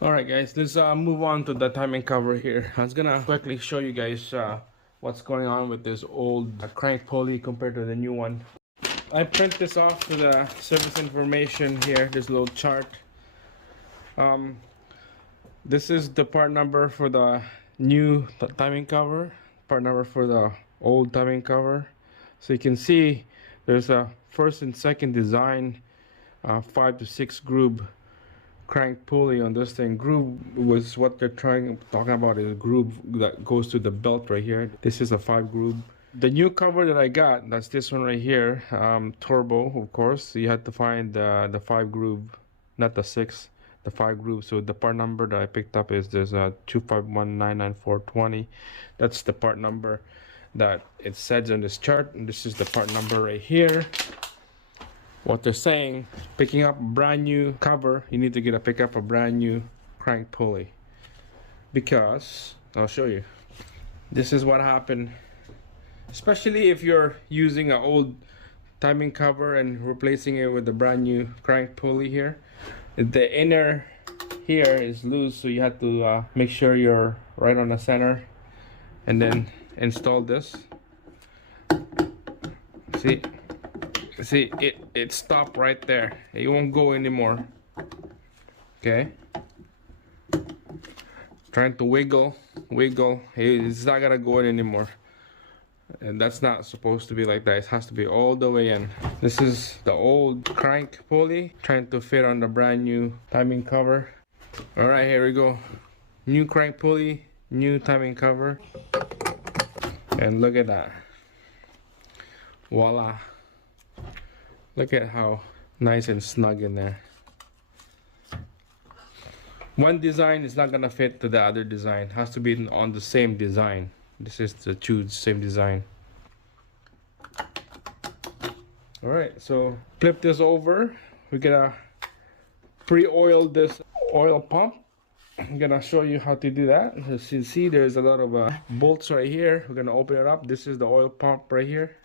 Alright guys, let's move on to the timing cover here. I was gonna quickly show you guys what's going on with this old crank pulley compared to the new one. I print this off to the service information here, this little chart. This is the part number for the new timing cover, part number for the old timing cover. So you can see there's a first and second design 5 to 6 groove crank pulley on this thing. Groove was what they're talking about, is a groove that goes to the belt right here. This is a 5 groove. The new cover that I got, that's this one right here, turbo of course. So you had to find the 5 groove, not the 6, the 5 groove. So the part number that I picked up is there's a 251999420. That's the part number that it says on this chart, and this is the part number right here. What they're saying, picking up a brand new cover, you need to pick up a brand new crank pulley, because I'll show you. This is what happened, especially if you're using an old timing cover and replacing it with a brand new crank pulley here. The inner here is loose, so you have to make sure you're right on the center and then install this. See, it stopped right there. It won't go anymore. Okay, trying to wiggle, it's not gonna go in anymore, and that's not supposed to be like that. It has to be all the way in. This is the old crank pulley trying to fit on the brand new timing cover. All right, here we go. New crank pulley, new timing cover, and look at that. Voila. Look at how nice and snug in there. One design is not gonna fit to the other design. It has to be on the same design. This is the two same design. Alright, so flip this over. We're gonna pre-oil this oil pump. I'm gonna show you how to do that. As you see, there's a lot of bolts right here. We're gonna open it up. This is the oil pump right here.